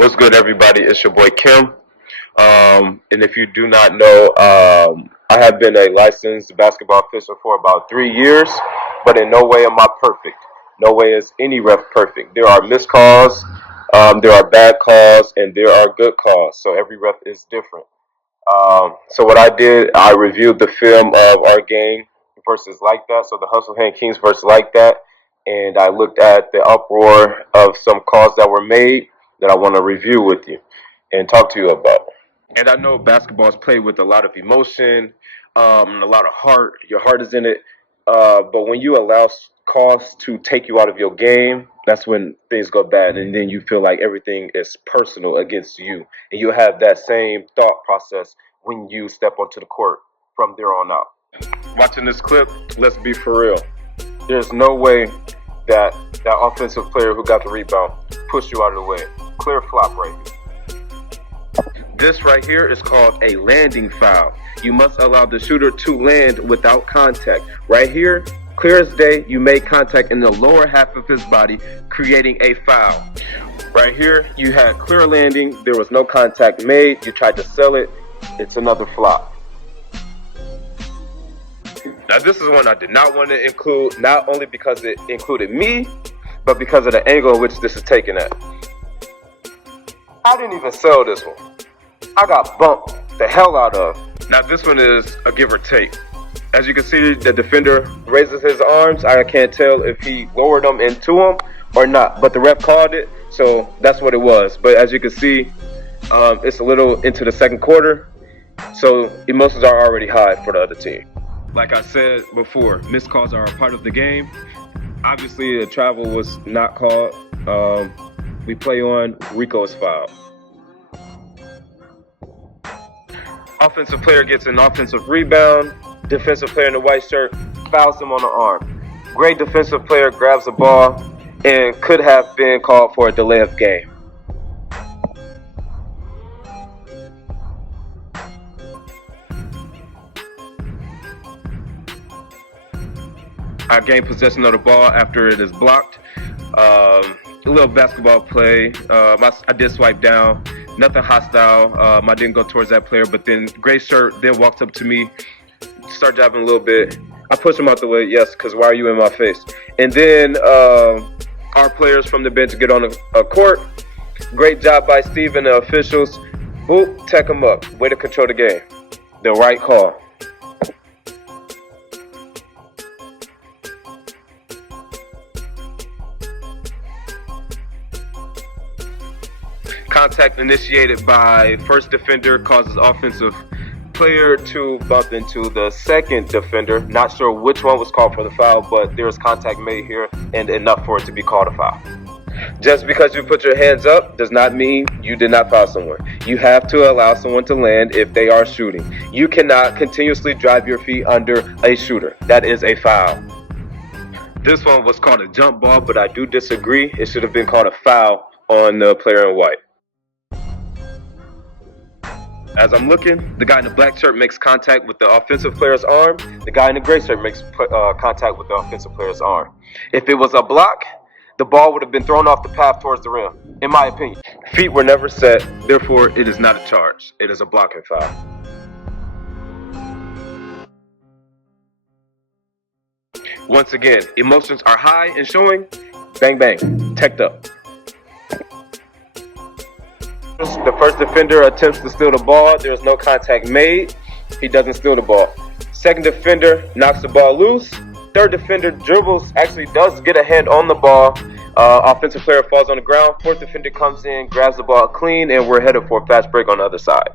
What's good, everybody? It's your boy Kim. And if you do not know, I have been a licensed basketball official for about 3 years, but in no way am I perfect. No way is any ref perfect. There are missed calls, there are bad calls, and there are good calls. So every ref is different. So what I did, I reviewed the film of our game versus like that. So the Hustle Hand Kings versus like that, and I looked at the uproar of some calls that were made that I want to review with you and talk to you about. And I know basketball is played with a lot of emotion, a lot of heart. Your heart is in it. But when you allow calls to take you out of your game, that's when things go bad. And then you feel like everything is personal against you. And you have that same thought process when you step onto the court from there on out. Watching this clip, let's be for real. There's no way that offensive player who got the rebound pushed you out of the way. Clear flop right here. This right here is called a landing foul. You must allow the shooter to land without contact. Right here, clear as day, you made contact in the lower half of his body, creating a foul. Right here, you had clear landing. There was no contact made. You tried to sell it. It's another flop. Now, this is one I did not want to include, not only because it included me, but because of the angle in which this is taken at. I didn't even sell this one. I got bumped the hell out of. Now, this one is a give or take. As you can see, the defender raises his arms. I can't tell if he lowered them into him or not, but the ref called it, so that's what it was. But as you can see, it's a little into the second quarter, so emotions are already high for the other team. Like I said before, missed calls are a part of the game. Obviously, the travel was not called. We play on, Rico's foul. Offensive player gets an offensive rebound. Defensive player in the white shirt fouls him on the arm. Great defensive player grabs the ball and could have been called for a delay of game. I gained possession of the ball after it is blocked. A little basketball play. I did swipe down. Nothing hostile. I didn't go towards that player, but then gray shirt then walked up to me, started jabbing a little bit. I pushed him out the way, yes, because why are you in my face? And then our players from the bench get on a court. Great job by Steve and the officials. Boop, tech him up. Way to control the game. The right call. Contact initiated by first defender causes offensive player to bump into the second defender. Not sure which one was called for the foul, but there was contact made here and enough for it to be called a foul. Just because you put your hands up does not mean you did not foul someone. You have to allow someone to land if they are shooting. You cannot continuously drive your feet under a shooter. That is a foul. This one was called a jump ball, but I do disagree. It should have been called a foul on the player in white. As I'm looking, the guy in the black shirt makes contact with the offensive player's arm. The guy in the gray shirt makes contact with the offensive player's arm. If it was a block, the ball would have been thrown off the path towards the rim, in my opinion. Feet were never set, therefore it is not a charge. It is a blocking foul. Once again, emotions are high and showing. Bang, bang, teched up. The first defender attempts to steal the ball. There is no contact made. He doesn't steal the ball. Second defender knocks the ball loose. Third defender dribbles, actually does get a hand on the ball. Offensive player falls on the ground. Fourth defender comes in, grabs the ball clean, and we're headed for a fast break on the other side.